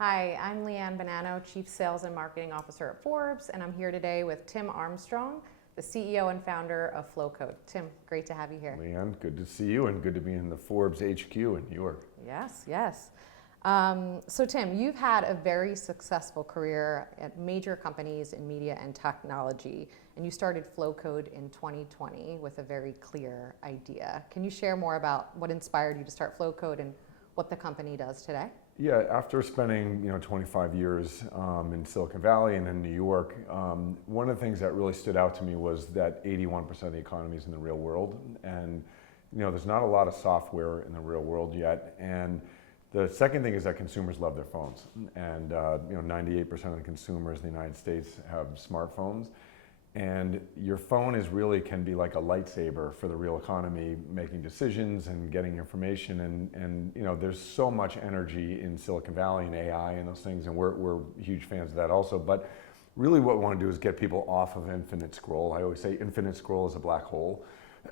Hi, I'm Leann Bonanno, Chief Sales and Marketing Officer at Forbes, and I'm here today with Tim Armstrong, the CEO and founder of Flowcode. Tim, great to have you here. Leann, good to see you and good to be in the Forbes HQ in New York. Yes, yes. So Tim, you've had a very successful career at major companies in media and technology, and you started Flowcode in 2020 with a very clear idea. Can you share more about what inspired you to start Flowcode and what the company does today? Yeah, after spending 25 years in Silicon Valley and in New York, one of the things that really stood out to me was that 81% of the economy is in the real world, and there's not a lot of software in the real world yet. And the second thing is that consumers love their phones, and 98% of the consumers in the United States have smartphones. And your phone can be like a lightsaber for the real economy, making decisions and getting information. And there's so much energy in Silicon Valley and AI and those things, and we're huge fans of that also. But really what we want to do is get people off of infinite scroll. I always say infinite scroll is a black hole.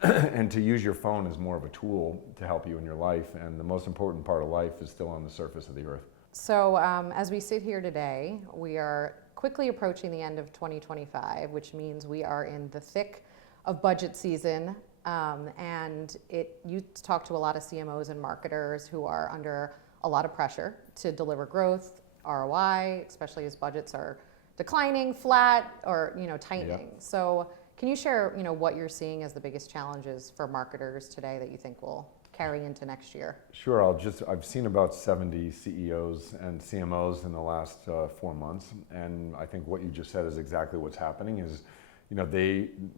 And to use your phone as more of a tool to help you in your life. And the most important part of life is still on the surface of the earth. So as we sit here today, we are quickly approaching the end of 2025, which means we are in the thick of budget season. You talk to a lot of CMOs and marketers who are under a lot of pressure to deliver growth, ROI, especially as budgets are declining, flat, or tightening. Yeah. So can you share what you're seeing as the biggest challenges for marketers today that you think will carry into next year? Sure, I've seen about 70 CEOs and CMOs in the last 4 months, and I think what you just said is exactly what's happening. Is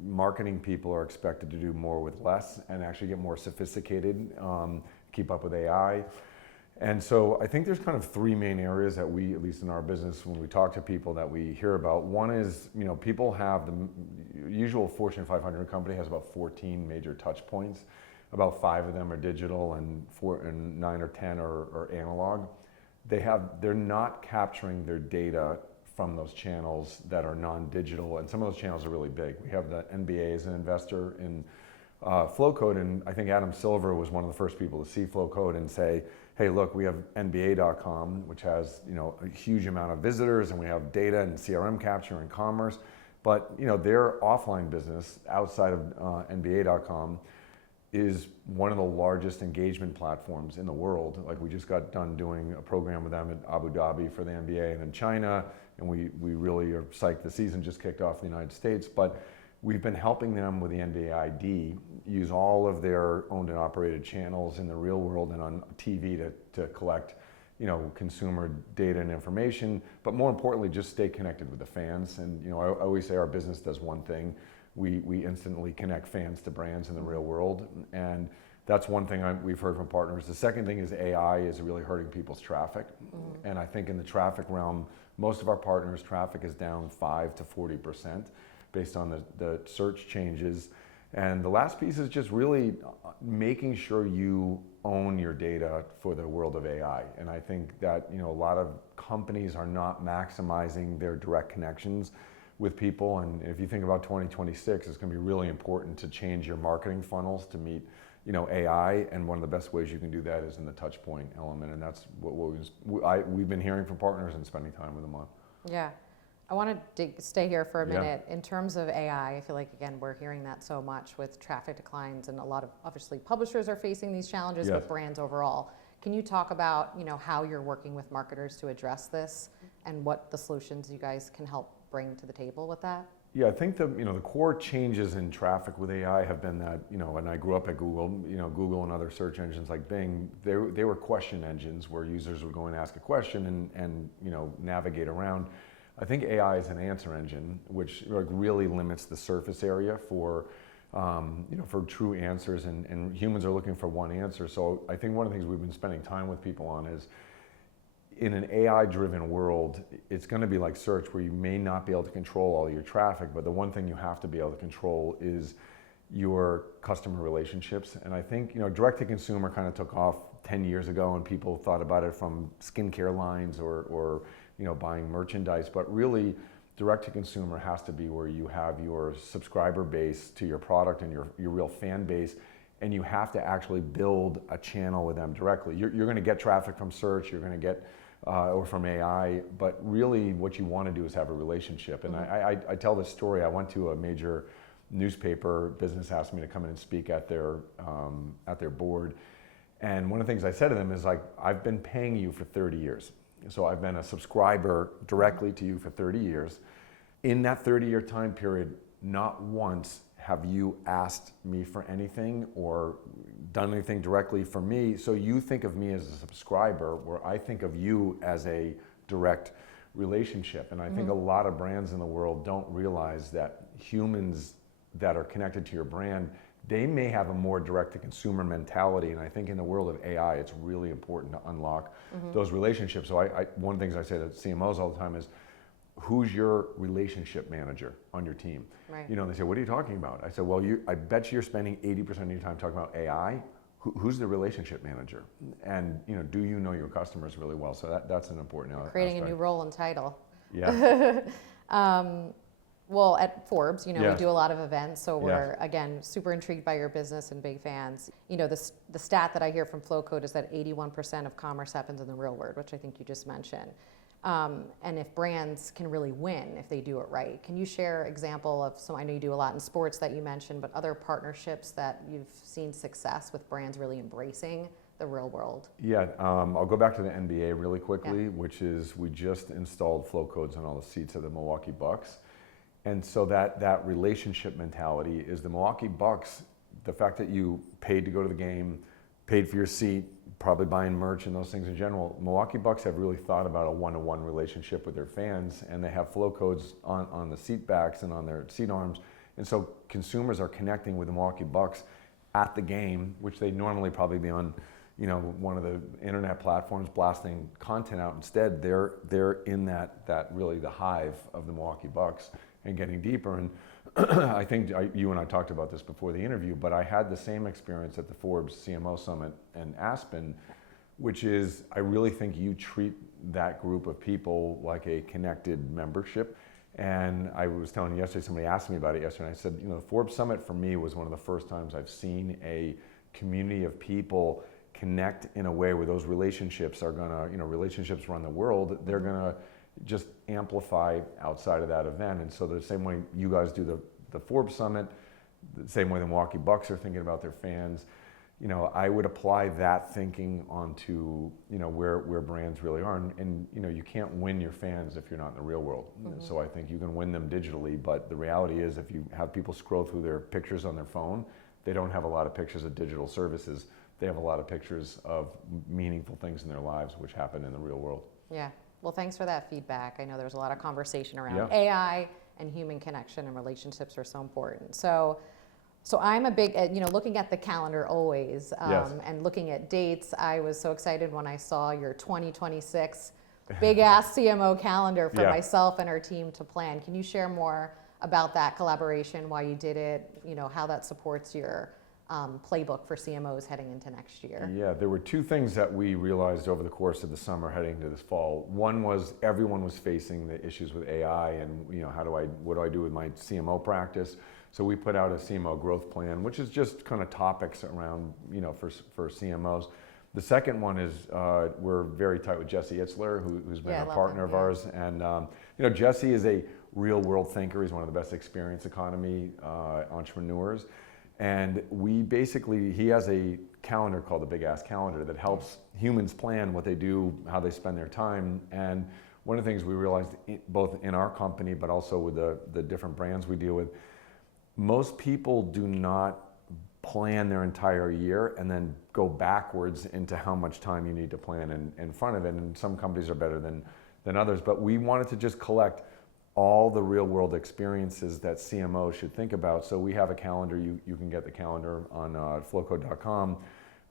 marketing people are expected to do more with less and actually get more sophisticated, keep up with AI. And so I think there's kind of 3 main areas that we, at least in our business, when we talk to people, that we hear about. One is, people have the usual Fortune 500 company has about 14 major touch points. About 5 of them are digital, and 9 or 10 are analog. They're not capturing their data from those channels that are non-digital, and some of those channels are really big. We have the NBA as an investor in Flowcode, and I think Adam Silver was one of the first people to see Flowcode and say, hey, look, we have NBA.com, which has a huge amount of visitors, and we have data and CRM capture and commerce, but their offline business outside of NBA.com is one of the largest engagement platforms in the world. Like, we just got done doing a program with them at Abu Dhabi for the NBA and in China, and we really are psyched. The season just kicked off in the United States, but we've been helping them with the NBA ID use all of their owned and operated channels in the real world and on TV to collect consumer data and information, but more importantly, just stay connected with the fans. And I always say our business does one thing. We instantly connect fans to brands in the real world, and that's one thing we've heard from partners. The second thing is AI is really hurting people's traffic, and I think in the traffic realm, most of our partners' traffic is down 5 to 40% based on the search changes. And the last piece is just really making sure you own your data for the world of AI. And I think that a lot of companies are not maximizing their direct connections with people. And if you think about 2026, it's going to be really important to change your marketing funnels to meet AI, and one of the best ways you can do that is in the touch point element, and that's what we've been hearing from partners and spending time with them on. Yeah. I want to stay here for a minute. In terms of AI, I feel like, again, we're hearing that so much with traffic declines, and a lot of, obviously, publishers are facing these challenges with brands overall. Can you talk about how you're working with marketers to address this, and what the solutions you guys can help bring to the table with that? Yeah, I think the core changes in traffic with AI have been that, and I grew up at Google, Google and other search engines like Bing, they were question engines where users would go and ask a question and navigate around. I think AI is an answer engine, which really limits the surface area for true answers, and humans are looking for one answer. So I think one of the things we've been spending time with people on is, in an AI-driven world, it's going to be like search, where you may not be able to control all your traffic, but the one thing you have to be able to control is your customer relationships. And I think direct-to-consumer kind of took off 10 years ago, and people thought about it from skincare lines or buying merchandise. But really, direct-to-consumer has to be where you have your subscriber base to your product and your real fan base, and you have to actually build a channel with them directly. You're going to get traffic from search, you're going to get or from AI, but really what you want to do is have a relationship. And I tell this story. I went to a major newspaper business, asked me to come in and speak at their board. And one of the things I said to them is like, I've been paying you for 30 years. So I've been a subscriber directly to you for 30 years. In that 30-year time period, not once have you asked me for anything or done anything directly for me. So you think of me as a subscriber, where I think of you as a direct relationship. And I think a lot of brands in the world don't realize that humans that are connected to your brand, they may have a more direct-to-consumer mentality. And I think in the world of AI, it's really important to unlock those relationships. So one of the things I say to CMOs all the time is, who's your relationship manager on your team? Right. You know, and they say, what are you talking about? I said, well, I bet you're spending 80% of your time talking about AI. Who's the relationship manager? And you know, do you know your customers really well? So that's an important aspect. Creating a new role and title. Yeah. Well, at Forbes, you know, Yes. we do a lot of events, so we're, Yes. again, super intrigued by your business and big fans. You know, the stat that I hear from Flowcode is that 81% of commerce happens in the real world, which I think you just mentioned. And if brands can really win if they do it right. Can you share example of some, I know you do a lot in sports that you mentioned, but other partnerships that you've seen success with brands really embracing the real world? Yeah, I'll go back to the NBA really quickly, which is we just installed Flowcodes on all the seats of the Milwaukee Bucks. And so that relationship mentality is the Milwaukee Bucks, the fact that you paid to go to the game, paid for your seat, probably buying merch and those things in general. Milwaukee Bucks have really thought about a one-to-one relationship with their fans, and they have Flowcodes on the seat backs and on their seat arms. And so consumers are connecting with the Milwaukee Bucks at the game, which they'd normally probably be on, you know, one of the internet platforms blasting content out. Instead, they're in that really the hive of the Milwaukee Bucks and getting deeper. And I think you and I talked about this before the interview, but I had the same experience at the Forbes CMO Summit in Aspen, which is I really think you treat that group of people like a connected membership. And I was telling you yesterday, somebody asked me about it yesterday, and I said, you know, the Forbes Summit for me was one of the first times I've seen a community of people connect in a way where those relationships are gonna, you know, relationships run the world, they're gonna just amplify outside of that event. And so the same way you guys do the Forbes Summit, the same way the Milwaukee Bucks are thinking about their fans, you know, I would apply that thinking onto, you know, where brands really are. And you know, you can't win your fans if you're not in the real world. So I think you can win them digitally, but the reality is if you have people scroll through their pictures on their phone, they don't have a lot of pictures of digital services. They have a lot of pictures of meaningful things in their lives which happen in the real world. Yeah. Well, thanks for that feedback. I know there's a lot of conversation around AI and human connection, and relationships are so important. So I'm a big, you know, looking at the calendar always, and looking at dates. I was so excited when I saw your 2026 big ass CMO calendar for myself and our team to plan. Can you share more about that collaboration, why you did it, you know, how that supports your playbook for CMOs heading into next year? Yeah, there were two things that we realized over the course of the summer heading into this fall. One was everyone was facing the issues with AI and, you know, what do I do with my CMO practice? So we put out a CMO growth plan, which is just kind of topics around, you know, for CMOs. The second one is we're very tight with Jesse Itzler, who's been a partner of ours. And, you know, Jesse is a real world thinker. He's one of the best experience economy entrepreneurs. And he has a calendar called the Big Ass Calendar that helps humans plan what they do, how they spend their time. And one of the things we realized both in our company, but also with the different brands we deal with, most people do not plan their entire year and then go backwards into how much time you need to plan in front of it. And some companies are better than others, but we wanted to just collect all the real world experiences that CMOs should think about. So we have a calendar, you can get the calendar on flowcode.com,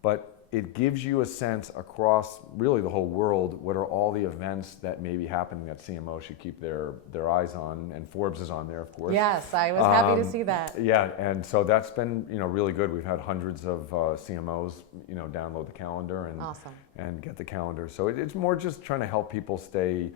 but it gives you a sense across really the whole world, what are all the events that may be happening that CMOs should keep their eyes on, and Forbes is on there, of course. Yes, I was happy to see that. Yeah, and so that's been, you know, really good. We've had hundreds of CMOs, you know, download the calendar and get the calendar. So it's more just trying to help people stay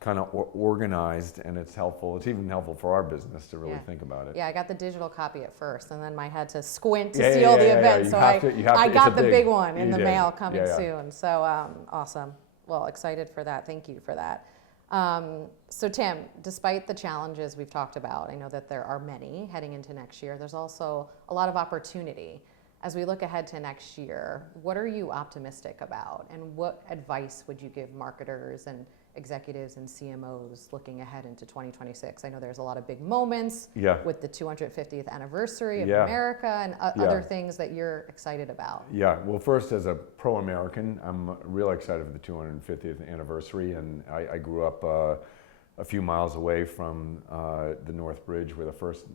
kind of organized, and it's helpful. It's even helpful for our business to really think about it. Yeah, I got the digital copy at first, and then I had to squint to see all the events. So I got the big one in the mail coming soon. So awesome. Well, excited for that. Thank you for that. So Tim, despite the challenges we've talked about, I know that there are many heading into next year, there's also a lot of opportunity. As we look ahead to next year, what are you optimistic about? And what advice would you give marketers and executives and CMOs looking ahead into 2026? I know there's a lot of big moments with the 250th anniversary of America and other things that you're excited about. Yeah, well, first, as a pro-American, I'm really excited for the 250th anniversary. And I grew up a few miles away from the North Bridge where the first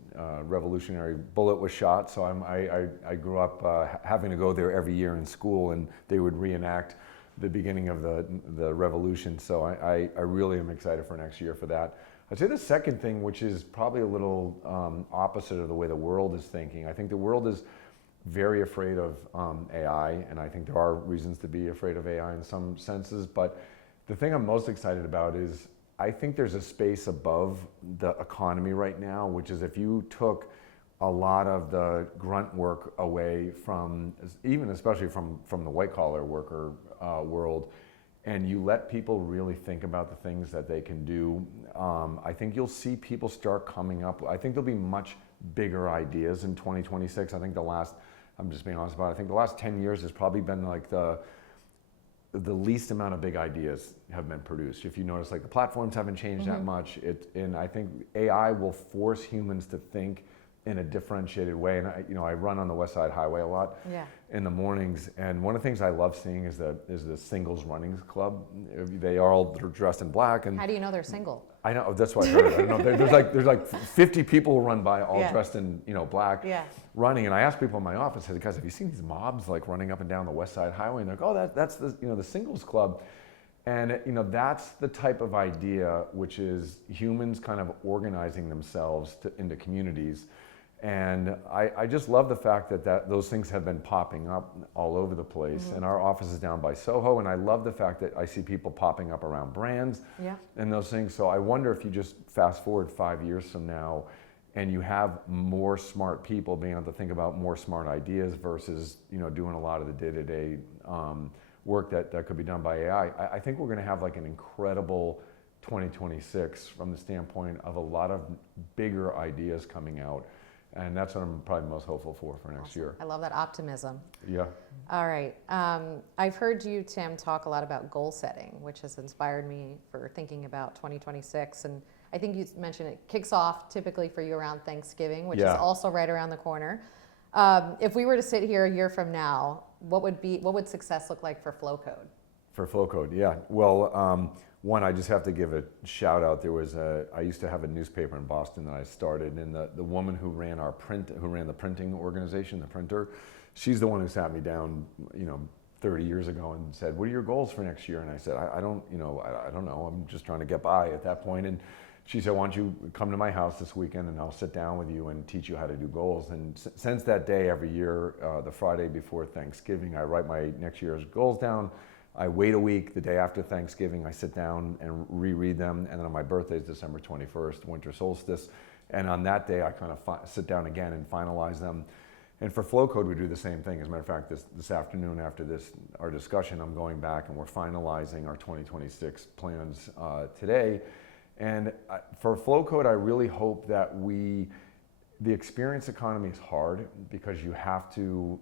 revolutionary bullet was shot. So I grew up having to go there every year in school, and they would reenact the beginning of the revolution. So I really am excited for next year for that. I'd say the second thing, which is probably a little opposite of the way the world is thinking. I think the world is very afraid of AI, and I think there are reasons to be afraid of AI in some senses. But the thing I'm most excited about is I think there's a space above the economy right now, which is if you took a lot of the grunt work away from, even especially from the white collar worker world, and you let people really think about the things that they can do, I think you'll see people start coming up. I think there'll be much bigger ideas in 2026. I think I'm just being honest about it, I think the last 10 years has probably been like the least amount of big ideas have been produced. If you notice, like the platforms haven't changed that much. And I think AI will force humans to think in a differentiated way. And I run on the West Side Highway a lot in the mornings. And one of the things I love seeing is the singles running club. They're dressed in black. And how do you know they're single? I know, that's what I heard. I don't know. There's like 50 people who run by all dressed in black running. And I ask people in my office, I said, guys, have you seen these mobs like running up and down the West Side Highway? And they're like, oh, that's the singles club. And that's the type of idea which is humans kind of organizing themselves into communities. And I just love the fact that those things have been popping up all over the place. And our office is down by Soho, and I love the fact that I see people popping up around brands and those things. So I wonder if you just fast forward 5 years from now and you have more smart people being able to think about more smart ideas versus doing a lot of the day-to-day work that could be done by AI. I think we're going to have like an incredible 2026 from the standpoint of a lot of bigger ideas coming out. And that's what I'm probably most hopeful for next year. I love that optimism. Yeah. All right. I've heard you, Tim, talk a lot about goal setting, which has inspired me for thinking about 2026. And I think you mentioned it kicks off typically for you around Thanksgiving, which is also right around the corner. If we were to sit here a year from now, what would success look like for Flowcode? For Flowcode, yeah. Well, one, I just have to give a shout out. I used to have a newspaper in Boston that I started, and the woman who ran the printing organization, the printer, she's the one who sat me down, 30 years ago and said, "What are your goals for next year?" And I said, "I don't know. I'm just trying to get by at that point." And she said, "Why don't you come to my house this weekend and I'll sit down with you and teach you how to do goals." And since that day, every year, the Friday before Thanksgiving, I write my next year's goals down. I wait a week. The day after Thanksgiving, I sit down and reread them. And then on my birthday is December 21st, winter solstice. And on that day, I kind of sit down again and finalize them. And for Flowcode, we do the same thing. As a matter of fact, this afternoon after our discussion, I'm going back and we're finalizing our 2026 plans today. And for Flowcode, I really hope that the experience economy is hard because you have to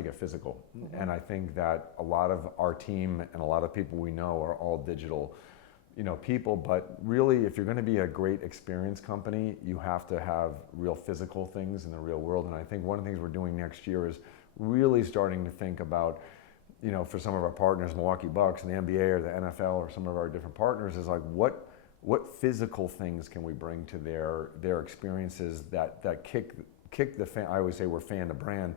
get physical. And I think that a lot of our team and a lot of people we know are all digital, people. But really, if you're going to be a great experience company, you have to have real physical things in the real world. And I think one of the things we're doing next year is really starting to think about, for some of our partners, Milwaukee Bucks and the NBA or the NFL or some of our different partners, is like what physical things can we bring to their experiences that kick the fan? I always say we're fan to brand.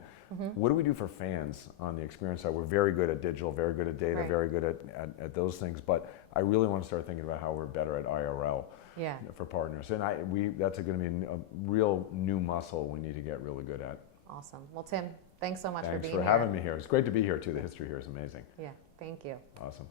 What do we do for fans on the experience side? We're very good at digital, very good at data, very good at those things. But I really want to start thinking about how we're better at IRL for partners. And that's going to be a real new muscle we need to get really good at. Awesome. Well, Tim, thanks so much for being here. Thanks for having me here. It's great to be here too. The history here is amazing. Yeah, thank you. Awesome.